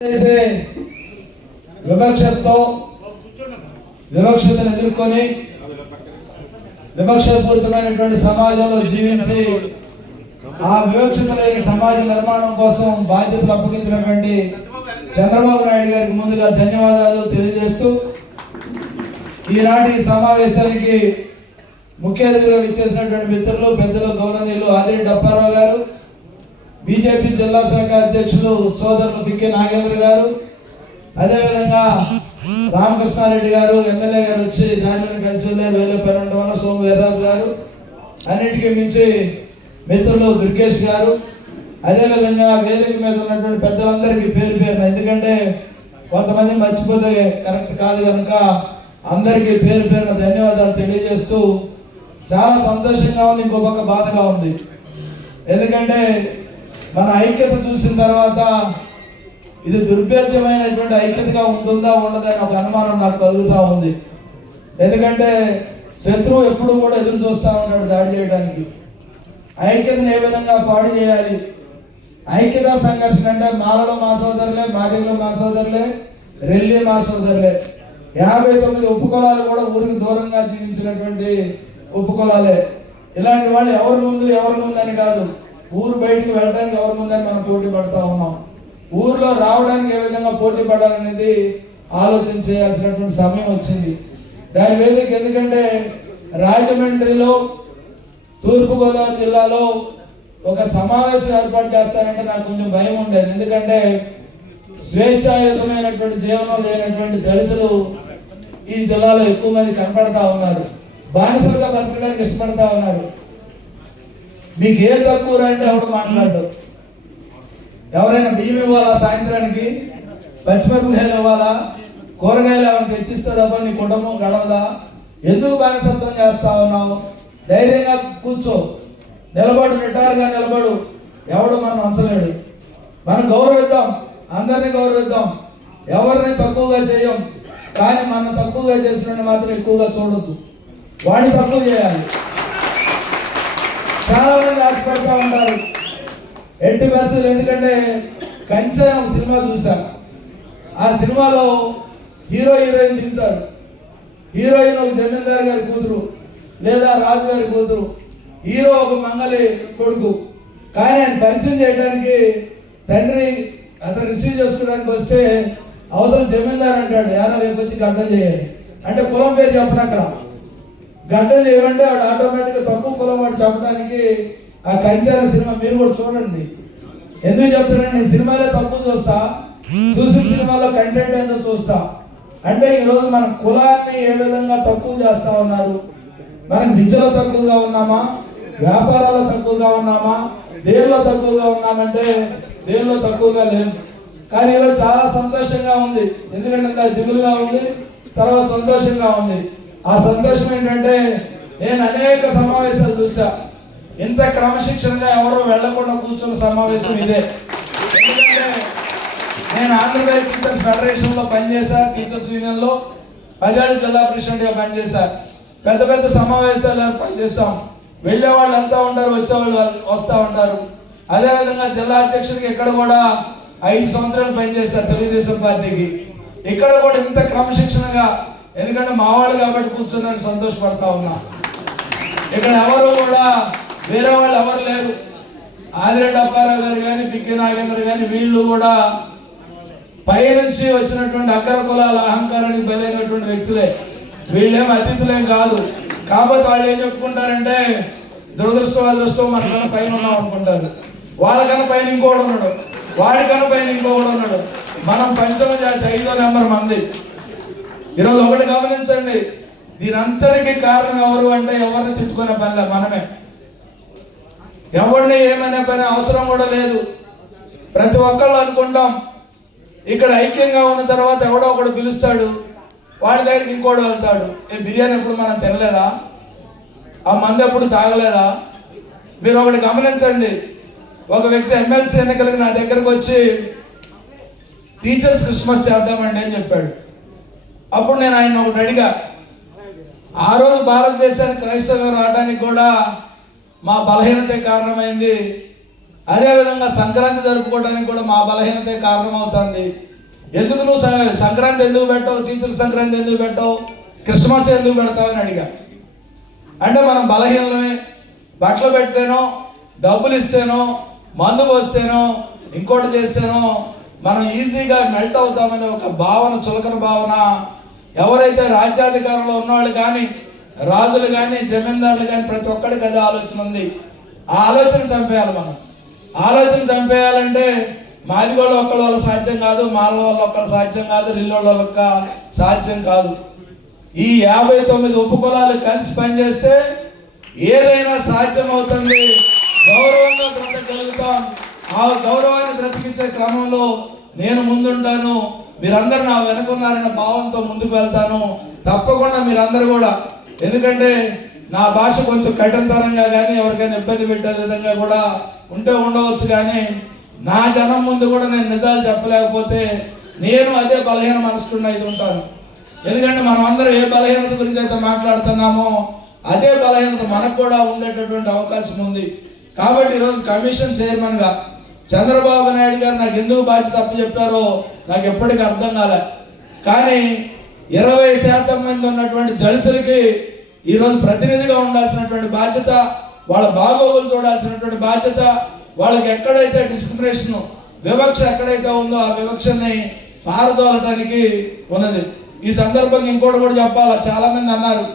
వివక్షతను ఎదుర్కొని వివక్షపూరితమైనటువంటి సమాజంలో జీవించి ఆ వివక్షత లేని సమాజ నిర్మాణం కోసం బాధ్యతలు అప్పగించినటువంటి చంద్రబాబు నాయుడు గారికి ముందుగా ధన్యవాదాలు తెలియజేస్తూ ఈనాటి సమావేశానికి ముఖ్య అతిథిగా విచ్చేసినటువంటి మిత్రులు పెద్దలు గౌరవనీయులు ఆదిరెడ్డి అప్పారావు గారు, బీజేపీ జిల్లా శాఖ అధ్యక్షులు సోదరులు పికే నాగేంద్ర గారు, అదేవిధంగా రామకృష్ణారెడ్డి గారు ఎమ్మెల్యే గారు వచ్చి దానిని కలిసి వెళ్ళారు, వేలేపల్లి వల్ల సోము వీర్రాజు గారు, అన్నిటికీ మించి మిత్రులు దుర్గేష్ గారు, అదేవిధంగా వేదిక మీద ఉన్నటువంటి పెద్దలందరికీ పేరు పేరున, ఎందుకంటే కొంతమంది మర్చిపోతే కరెక్ట్ కాదు కనుక అందరికీ పేరు పేరున ధన్యవాదాలు తెలియజేస్తూ చాలా సంతోషంగా ఉంది, ఇంకో పక్క బాధగా ఉంది. ఎందుకంటే మన ఐక్యత చూసిన తర్వాత ఇది దుర్భేద్యమైనటువంటి ఐక్యతగా ఉంటుందా ఉండదని ఒక అనుమానం నాకు కలుగుతూ ఉంది. ఎందుకంటే శత్రువు ఎప్పుడు కూడా ఎదురు చూస్తూ ఉంటాడు దాడి చేయడానికి. ఐక్యతను ఏ విధంగా పాడు చేయాలి, ఐక్యతా సంఘర్షణ అంటే మాలలో మా సోదరులే, మాదిగలో మా సోదరులే, రెల్లి మా సోదరులే, 59 ఉపకులాలు కూడా ఊరికి దూరంగా జీవించినటువంటి ఉపకులాలే. ఇలాంటి వాళ్ళు ఎవరి ముందు అని కాదు, ఊరు బయటికి వెళ్ళడానికి ఎవరి ముందని మనం పోటీ పడతా ఉన్నాం. ఊర్లో రావడానికి ఏ విధంగా పోటీ పడాలనేది ఆలోచన చేయాల్సినటువంటి సమయం వచ్చింది. దాని వేదిక ఎందుకంటే రాజమండ్రిలో తూర్పుగోదావరి జిల్లాలో ఒక సమావేశం ఏర్పాటు చేస్తానంటే నాకు కొంచెం భయం ఉండేది. ఎందుకంటే స్వేచ్ఛాయుతమైనటువంటి జీవనం లేనటువంటి దళితులు ఈ జిల్లాలో ఎక్కువ మంది కనపడతా ఉన్నారు, బానిసలుగా బతకడానికి ఇష్టపడతా ఉన్నారు. మీకు ఏ తక్కువ అంటే ఎవరు మాట్లాడు, ఎవరైనా బియ్యం ఇవ్వాలా, సాయంత్రానికి పచ్చిమిరపకాయలు ఇవ్వాలా, కూరగాయలు ఏమైనా తెచ్చిస్తే తప్ప నీ కుటుంబం గడవదా, ఎందుకు బానిసత్వం చేస్తా ఉన్నావు, ధైర్యంగా కూర్చో, నిలబడు, నిటారుగా నిలబడు, ఎవడు మనం అంచలేడు. మనం గౌరవిద్దాం, అందరినీ గౌరవిద్దాం, ఎవరిని తక్కువగా చేయం, కానీ మనం తక్కువగా చేసిన మాత్రం ఎక్కువగా చూడొద్దు, వాడిని తక్కువ చేయాలి. చాలా మంది ఆశపడతా ఉంటారు ఎట్టి పరిస్థితులు. ఎందుకంటే కంచె ఒక సినిమా చూశాను, ఆ సినిమాలో హీరోయిన్ దిగుతారు, హీరోయిన్ ఒక జమీందారు గారి కూతురు లేదా రాజు గారి కూతురు, హీరో ఒక మంగళి కొడుకు. కానీ ఆయన పరిచయం చేయడానికి తండ్రి అతను రిసీవ్ చేసుకోవడానికి వస్తే అవతల జమీందారు అంటాడు, యారా రేపు వచ్చి గడ్డం చేయాలి అంటే కులం పేరు చెప్పడం, అక్కడ గడ్డం చేయమంటే వాడు ఆటోమేటిక్గా తక్కువ కులం వాడు చెప్పడానికి ఆ కంచాల సినిమా మీరు కూడా చూడండి. ఎందుకు చెప్తానంటే నేను సినిమాలే తక్కువ చూస్తా, చూసిన సినిమాలో కంటెంట్ ఏందో చూస్తా. అంటే ఈరోజు మన కులాన్ని ఏ విధంగా తక్కువ చేస్తా ఉన్నారు, మనం విద్యలో తక్కువగా ఉన్నామా, వ్యాపారాల్లో తక్కువగా ఉన్నామా, దేనిలో తక్కువగా ఉన్నామంటే దేనిలో తక్కువగా లేదు. కానీ ఈరోజు చాలా సంతోషంగా ఉంది, ఎందుకంటే దిగులుగా ఉంది, తర్వాత సంతోషంగా ఉంది. ఆ సంతోషం ఏంటంటే నేను అనేక సమావేశాలు చూసా, ఇంత క్రమశిక్షణగా ఎవరో వెళ్లకుండా కూర్చున్న సమావేశం ఇదే. ఎందుకంటే నేను ఆంధ్రప్రదేశ్ టీచర్స్ ఫెడరేషన్ లో పనిచేశా, టీచర్స్ యూనియన్ లో 10 ఏళ్ళు జిల్లా ప్రెసిడెంట్ గా పనిచేశా. పెద్ద పెద్ద సమావేశాలు ఏర్పాటు చేస్తాం, వెళ్ళే వాళ్ళు ఎంత ఉంటారు, వచ్చేవాళ్ళు వస్తూ ఉంటారు. అదేవిధంగా జిల్లా అధ్యక్షుడికి ఇక్కడ కూడా 5 సంవత్సరాలు పనిచేశారు తెలుగుదేశం పార్టీకి. ఇక్కడ కూడా ఇంత క్రమశిక్షణగా, ఎందుకంటే మా వాళ్ళు కాబట్టి కూర్చున్నారని సంతోషపడతా ఉన్నా. ఇక్కడ ఎవరు కూడా వేరే వాళ్ళు ఎవరు లేరు. ఆదిరెడ్డి అప్పారావు గారు కానీ, పిక్కి నాగేంద్ర కానీ, వీళ్ళు కూడా పైనుంచి వచ్చినటువంటి అగ్ర కులాల అహంకారానికి బలైనటువంటి వ్యక్తులే. వీళ్ళేం అతిథులేం కాదు. కాకపోతే వాళ్ళు ఏం చెప్పుకుంటారంటే దురదృష్టం మనకన్నా పైన ఉన్నాం అనుకుంటారు. వాళ్ళకన్నా పైన ఇంకోడు ఉన్నాడు, వాడికన్నా పైన ఇంకోడు ఉన్నాడు. మనం పంచమ జాతి 5వ నెంబర్ మంది. ఈరోజు ఒకటి గమనించండి, దీని అంతటికి కారణం ఎవరు అంటే ఎవరిని తిట్టుకునే పనిలే, మనమే. ఎవరిని ఏమనే పని అవసరం కూడా లేదు. ప్రతి ఒక్కళ్ళు అనుకుంటాం ఇక్కడ ఐక్యంగా ఉన్న తర్వాత ఎవడో ఒకడు పిలుస్తాడు, వాడి దగ్గరికి ఇంకోటి వెళ్తాడు. బిర్యానీ ఎప్పుడు మనం తినలేదా, ఆ మందు ఎప్పుడు తాగలేదా? మీరు ఒకటి గమనించండి, ఒక వ్యక్తి ఎమ్మెల్సీ ఎన్నికలకు నా దగ్గరకు వచ్చి టీచర్స్ క్రిస్మస్ చేద్దామండి అని చెప్పాడు. అప్పుడు నేను ఆయన ఒకటి అడిగా, ఆ రోజు భారతదేశానికి క్రైస్తవం రావడానికి కూడా మా బలహీనతే కారణమైంది, అదేవిధంగా సంక్రాంతి జరుపుకోవడానికి కూడా మా బలహీనతే కారణమవుతుంది. ఎందుకు నువ్వు సంక్రాంతి ఎందుకు పెట్టావు, టీచర్ సంక్రాంతి ఎందుకు పెట్టావు, క్రిస్మస్ ఎందుకు పెడతావు అని అడిగా. అంటే మనం బలహీనమే, బట్టలు పెడితేనో డబ్బులు ఇస్తేనో మందు వస్తేనో ఇంకోటి చేస్తేనో మనం ఈజీగా మెల్ట్ అవుతామనే ఒక భావన, చులకన భావన ఎవరైతే రాజ్యాధికారంలో ఉన్నవాళ్ళు కానీ, రాజులు కానీ, జమీందారులు కానీ ప్రతి ఒక్కడికి అదే ఆలోచన ఉంది. ఆ ఆలోచన చంపేయాలి. మనం ఆలోచన చంపేయాలంటే మాదిగోళ్ళు ఒక్కళ్ళ వల్ల సాధ్యం కాదు, మాల వల్ల ఒక్కళ్ళ సాధ్యం కాదు, రిల్లోళ్ళ యొక్క సాధ్యం కాదు. ఈ 59 ఉపకులాలు కలిసి పనిచేస్తే ఏదైనా సాధ్యం అవుతుంది. గౌరవంగా బ్రతకగలుగుతాం. ఆ గౌరవాన్ని బ్రతికించే క్రమంలో నేను ముందుంటాను. మీరందరూ నా వెనుకున్నారన్న భావంతో ముందుకు వెళ్తాను. తప్పకుండా మీరందరూ కూడా, ఎందుకంటే నా భాష కొంచెం కఠినతరంగా కానీ ఎవరికైనా ఇబ్బంది పెట్టే విధంగా కూడా ఉండవచ్చు, కానీ నా జనం ముందు కూడా నేను నిజాలు చెప్పలేకపోతే నేను అదే బలహీన మనసుకున్న ఇది ఉంటాను. ఎందుకంటే మనం అందరం ఏ బలహీనత గురించి అయితే మాట్లాడుతున్నామో అదే బలహీనత మనకు కూడా ఉండేటటువంటి అవకాశం ఉంది. కాబట్టి ఈరోజు కమిషన్ చైర్మన్గా చంద్రబాబు నాయుడు గారు నాకు ఎందుకు బాధ్యత అప్పచెప్పారో నాకు ఎప్పటికీ అర్థం కాలే. కానీ 20% మంది ఉన్నటువంటి దళితులకి ఈరోజు ప్రతినిధిగా ఉండాల్సినటువంటి బాధ్యత, వాళ్ళ బాగోగులు చూడాల్సినటువంటి బాధ్యత, వాళ్ళకి ఎక్కడైతే డిస్క్రిమినేషన్, వివక్ష ఎక్కడైతే ఉందో ఆ వివక్షని పారదోలటానికి ఉన్నది. ఈ సందర్భంగా ఇంకోటి కూడా చెప్పాలా. చాలా మంది అన్నారు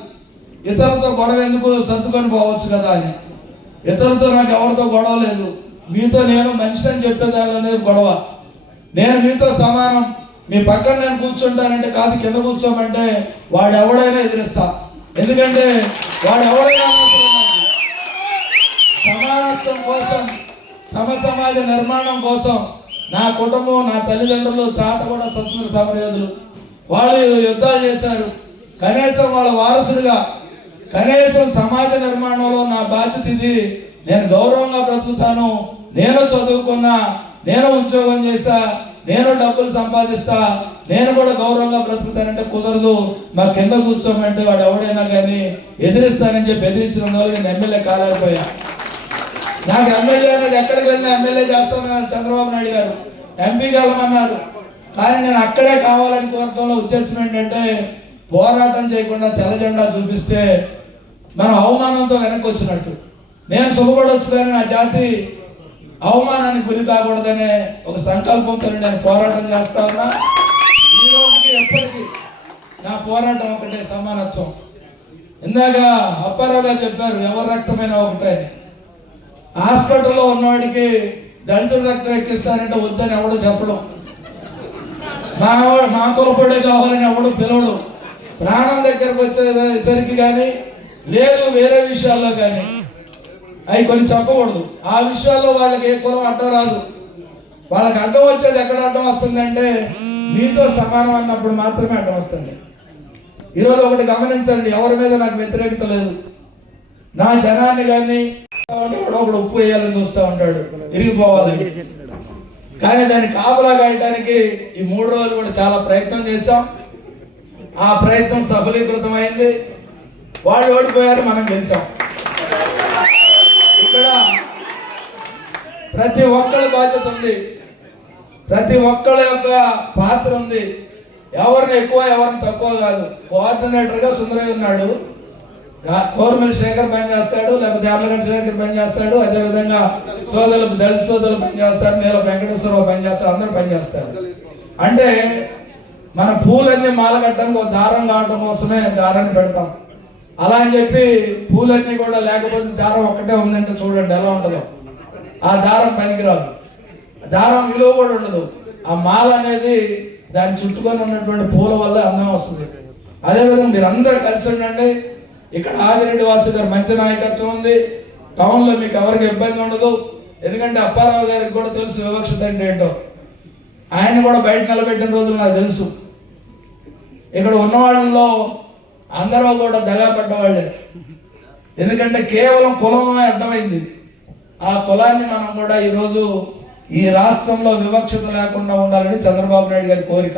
ఇతరులతో గొడవ ఎందుకు, సర్దుకొని పోవచ్చు కదా అని. ఇతరులతో నాకు ఎవరితో గొడవ లేదు. మీతో నేను మనిషి అని చెప్పేదానిలోనే గొడవ. నేను మీతో సమానం. మీ పక్కన నేను కూర్చుంటానంటే కాదు, కింద కూర్చోమంటే వాడు ఎవడైనా ఎదిరిస్తా. ఎందుకంటే వాడు ఎవడైనా సమానత్వం కోసం, సమాజ నిర్మాణం కోసం నా కుటుంబం, నా తల్లిదండ్రులు, తాత కూడా స్వతంత్ర సమరయోధులు. వాళ్ళు యుద్ధాలు చేశారు. కనీసం వాళ్ళ వారసుడిగా, కనీసం సమాజ నిర్మాణంలో నా బాధ్యత ఇది. నేను గౌరవంగా బ్రతుకుతాను. నేను చదువుకున్నా, నేను ఉద్యోగం చేస్తా, నేను డబ్బులు సంపాదిస్తా, నేను కూడా గౌరవంగా బ్రతుకుతానంటే కుదరదు. మా కింద కూర్చోమంటే వాడు ఎవడైనా కానీ ఎదిరిస్తానని చెప్పి ఎదిరించినందువల్ల నేను ఎమ్మెల్యే కాలేకపోయా. నాకు ఎమ్మెల్యే అనేది ఎక్కడికి వెళ్ళినా ఎమ్మెల్యే చేస్తానన్నారు చంద్రబాబు నాయుడు గారు. ఎంపీ కలమన్నారు. కానీ నేను అక్కడే కావాలని కోరటంలో ఉద్దేశం ఏంటంటే పోరాటం చేయకుండా తెల్ల జెండా చూపిస్తే మనం అవమానంతో వెనక్కి వచ్చినట్టు. నేను శుభపడవచ్చు కానీ నా జాతి అవమానానికి గురి కాకూడదనే ఒక సంకల్పంతో నేను పోరాటం చేస్తా ఉన్నా. ఈ రోజుకి ఎప్పటికీ నా పోరాటం ఒకటే, సమానత్వం. ఇందాక అప్పారావు గారు చెప్పారు ఎవరి రక్తమైనా ఒకటే. హాస్పిటల్లో ఉన్నవాడికి దళితుల రక్తం ఎక్కిస్తానంటే వద్దని ఎవడో చెప్పడం, మా కులపడే కావాలని ఎవడు పిలవడు. ప్రాణం దగ్గరకు వచ్చేసరికి కానీ లేదు వేరే విషయాల్లో కానీ అవి కొన్ని చెప్పకూడదు. ఆ విషయాల్లో వాళ్ళకి ఏ కులం అడ్డం రాదు. వాళ్ళకి అడ్డం వచ్చేది ఎక్కడ అడ్డం వస్తుందంటే మీతో సమానం అన్నప్పుడు మాత్రమే అడ్డం వస్తుంది. ఈరోజు ఒకటి గమనించండి, ఎవరి మీద నాకు వ్యతిరేకత లేదు. నా జనాన్ని కానీ ఒకడు ఉప్పు వేయాలని చూస్తూ ఉంటాడు, ఇరిగిపోవాలని. కానీ దాన్ని కాపలా కాయడానికి ఈ 3 రోజులు కూడా చాలా ప్రయత్నం చేశాం. ఆ ప్రయత్నం సఫలీకృతమైంది. వాళ్ళు ఓడిపోయారు, మనం గెలిచాం. ఇక్కడ ప్రతి ఒక్కళ్ళ బాధ్యత ఉంది, ప్రతి ఒక్కళ్ళ యొక్క పాత్ర ఉంది. ఎవరిని ఎక్కువ ఎవరిని తక్కువ కాదు. కోఆర్డినేటర్గా సుందరయ్య ఉన్నాడు, కోరమిల్లి శేఖర్ పనిచేస్తాడు, లేకపోతే యార్లగడ్డ శేఖర్ పనిచేస్తాడు, అదేవిధంగా సోదరులు, దళిత సోదరులు పనిచేస్తారు, నీల వెంకటేశ్వరరావు పనిచేస్తారు, అందరూ పనిచేస్తారు. అంటే మన పూలన్నీ మాల కట్టడానికి ఒక దారం కావడం కోసమే దారాన్ని పెడతాం. అలా అని చెప్పి పూలన్నీ కూడా లేకపోతే దారం ఒక్కటే ఉందంటే చూడండి ఎలా ఉంటుందో. ఆ దారం పనికిరాదు, దారం విలువ కూడా ఉండదు. ఆ మాల అనేది దాన్ని చుట్టుకొని ఉన్నటువంటి పూల వల్ల అందం వస్తుంది. అదేవిధంగా మీరు అందరూ కలిసి ఉండండి. ఇక్కడ ఆదిరెడ్డి వాసు గారు మంచి నాయకత్వం ఉంది. టౌన్లో మీకు ఎవరికి ఇబ్బంది ఉండదు. ఎందుకంటే అప్పారావు గారికి కూడా తెలుసు వివక్షత అంటే ఏంటో. ఆయన కూడా బయట నిలబెట్టిన రోజులు నాకు తెలుసు. ఇక్కడ ఉన్న వాళ్ళలో అందరూ కూడా దగాపడ్డ వాళ్ళే. ఎందుకంటే కేవలం కులం అర్థమైంది. ఆ కులాన్ని మనం కూడా ఈరోజు ఈ రాష్ట్రంలో వివక్షత లేకుండా ఉండాలని చంద్రబాబు నాయుడు గారి కోరిక.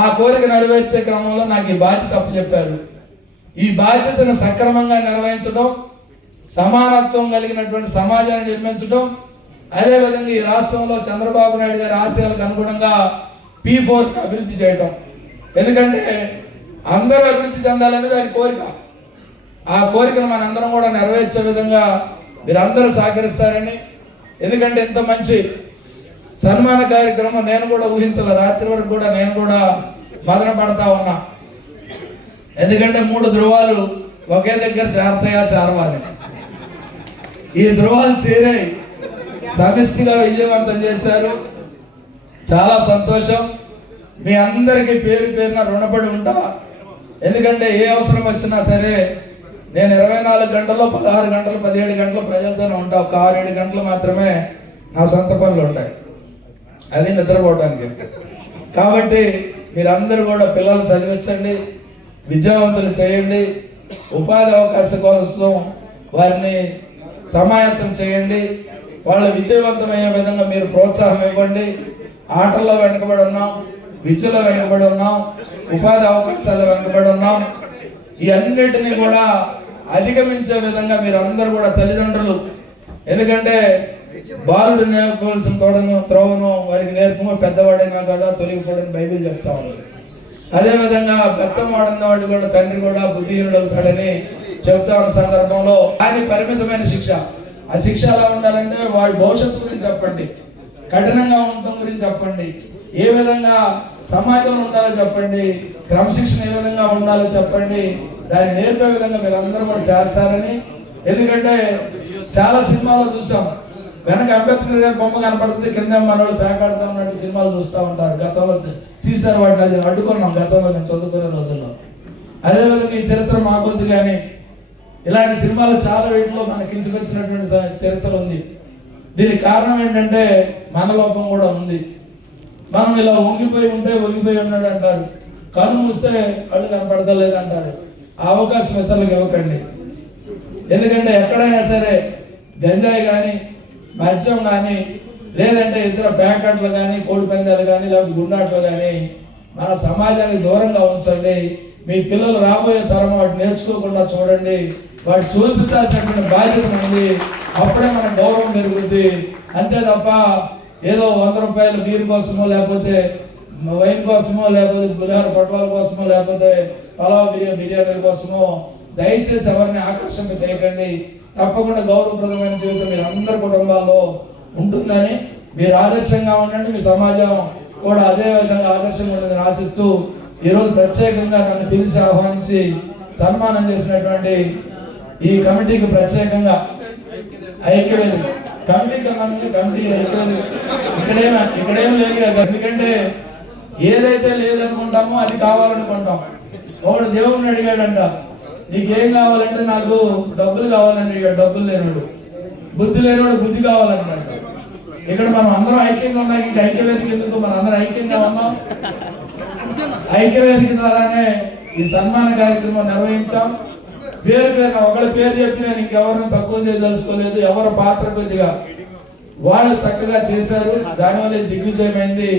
ఆ కోరిక నెరవేర్చే క్రమంలో నాకు ఈ బాధ్యత అప్పచెప్పారు. ఈ బాధ్యతను సక్రమంగా నిర్వహించడం, సమానత్వం కలిగినటువంటి సమాజాన్ని నిర్మించడం, అదేవిధంగా ఈ రాష్ట్రంలో చంద్రబాబు నాయుడు గారి ఆశయాలకు అనుగుణంగా P4 అభివృద్ధి చేయటం. ఎందుకంటే అందరూ అభివృద్ధి చెందాలనేది ఆయన కోరిక. ఆ కోరికను మనందరం కూడా నెరవేర్చే విధంగా మీరందరూ సహకరిస్తారని, ఎందుకంటే ఇంత మంచి సన్మాన కార్యక్రమం నేను కూడా ఊహించాల. రాత్రి వరకు కూడా నేను కూడా మదన పడతా ఉన్నా. ఎందుకంటే 3 ధృవాలు ఒకే దగ్గర చేరతాయా చేరవాలి. ఈ ధృవాలు చేరాయి, సమిష్టిగా విజయవంతం చేశారు. చాలా సంతోషం. మీ అందరికీ పేరు పేరున రుణపడి ఉంటా. ఎందుకంటే ఏ అవసరం వచ్చినా సరే నేను 24 గంటల్లో 16 గంటలు 17 గంటలు ప్రజలతోనే ఉంటా. ఒక 6-7 గంటలు మాత్రమే నా సొంత పనులు ఉంటాయి, అది నిద్రపోవడానికి. కాబట్టి మీరందరూ కూడా పిల్లలు చదివించండి, విద్యావంతులు చేయండి, ఉపాధి అవకాశం కోసం వారిని సమాయత్తం చేయండి. వాళ్ళ విజయవంతమయ్యే విధంగా మీరు ప్రోత్సాహం ఇవ్వండి. ఆటల్లో వెనుకబడి ఉన్నాం, విద్యలో వెనుకబడి ఉన్నాం, ఉపాధి అవకాశాలు వెనుకబడి ఉన్నాం. ఈ అన్నిటినీ కూడా అధిగమించే విధంగా మీరు అందరూ కూడా తల్లిదండ్రులు, ఎందుకంటే బాలుడు నేర్పవలసిన త్రోవను వారికి నేర్పము, పెద్దవాడైనా కూడా తొలగిపోవడం బైబిల్ చెప్తా ఉంది. అదేవిధంగా బెత్తం వాడిన వాడు కూడా తండ్రి కూడా బుద్ధిహీనుడు అవుతాడని చెప్తా ఉన్న సందర్భంలో ఆయన పరిమితమైన శిక్ష. ఆ శిక్ష ఎలా ఉండాలంటే వాడి భవిష్యత్తు గురించి చెప్పండి, కఠినంగా ఉండటం గురించి చెప్పండి, ఏ విధంగా సమాజంలో ఉండాలో చెప్పండి, క్రమశిక్షణ ఏ విధంగా ఉండాలో చెప్పండి. దాన్ని నేర్పే విధంగా మీరు అందరూ కూడా చేస్తారని. ఎందుకంటే చాలా సినిమాల్లో చూసాం, వెనక అంబేద్కర్ గారి బొమ్మ కనపడుతుంది, కింద మనవాళ్ళు పేకాడుతూ ఉన్నట్టు సినిమాలు చూస్తూ ఉంటారు. గతంలో తీశారు, వాటిని అది అడ్డుకున్నాం గతంలో నేను చదువుకునే రోజుల్లో. అదేవిధంగా ఈ చరిత్ర మాకొద్దు, కానీ ఇలాంటి సినిమాలు చాలా వీటిలో మనకి కించపరిచినటువంటి చరిత్ర ఉంది. దీనికి కారణం ఏంటంటే మన లోపం కూడా ఉంది. మనం ఇలా వంగిపోయి ఉంటే వంగిపోయి ఉన్నాడు అంటారు, కళ్ళు మూస్తే కళ్ళు కనపడతలేదు అంటారు. ఆ అవకాశం ఇతరులకు ఇవ్వకండి. ఎందుకంటే ఎక్కడైనా సరే గంజాయి కానీ, మద్యం కానీ, లేదంటే ఇతర ప్యాకెట్లు కానీ, కోడి పందాలు కానీ, లేకపోతే గుండాట్లు కానీ మన సమాజానికి దూరంగా ఉంచండి. మీ పిల్లలు రాబోయే తరం వాటి నేర్చుకోకుండా చూడండి. వాటి చూపించాల్సినటువంటి బాధ్యత ఉంది. అప్పుడే మన గౌరవం పెరుగుద్ది. అంతే తప్ప ఏదో 100 రూపాయలు బీర్ కోసమో, లేకపోతే వైన్ కోసమో, లేకపోతే పులిహోర పట్వాల కోసమో, లేకపోతే పలావ్ బిర్యానీల కోసమో దయచేసి ఎవరిని ఆకర్షణ చేయకండి. తప్పకుండా గౌరవప్రదమైన జీవితం మీరు అందరి కుటుంబాల్లో ఉంటుందని మీరు ఆదర్శంగా ఉండండి. మీ సమాజం కూడా అదే విధంగా ఆదర్శంగా ఉంటుందని ఆశిస్తూ ఈరోజు ప్రత్యేకంగా నన్ను పిలిచి ఆహ్వానించి సన్మానం చేసినటువంటి ఈ కమిటీకి ప్రత్యేకంగా ఐక్యవేది కమిటీ ఐక్యవేది ఇక్కడేం లేదు కదా. ఎందుకంటే ఏదైతే లేదనుకుంటామో అది కావాలనుకుంటాం. ఒకడు దేవుడిని అడిగాడంట, నీకేం కావాలంటే నాకు డబ్బులు కావాలని అడిగాడు. డబ్బులు లేనివాడు, బుద్ధి లేనివాడు బుద్ధి కావాలన్నాడు. ఇక్కడ మనం అందరం ఐక్యంగా ఉన్నాం. ఇంకా ఐక్యవేదిక ఎందుకు, మనం అందరం ఐక్యంగా ఉన్నాం. ఐక్యవేదిక ద్వారానే ఈ సన్మాన కార్యక్రమం నిర్వహించాం. పేరున ఒకళ్ళ పేరు చెప్పి నేను ఇంకెవరిని తక్కువ చేయదలుచుకోలేదు. ఎవరి పాత్ర కొద్దిగా వాళ్ళు చక్కగా చేశారు, దానివల్ల దిగ్విజయమైంది.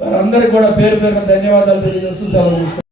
వారందరికీ కూడా పేరు పేరున ధన్యవాదాలు తెలియజేస్తూ సెలవు.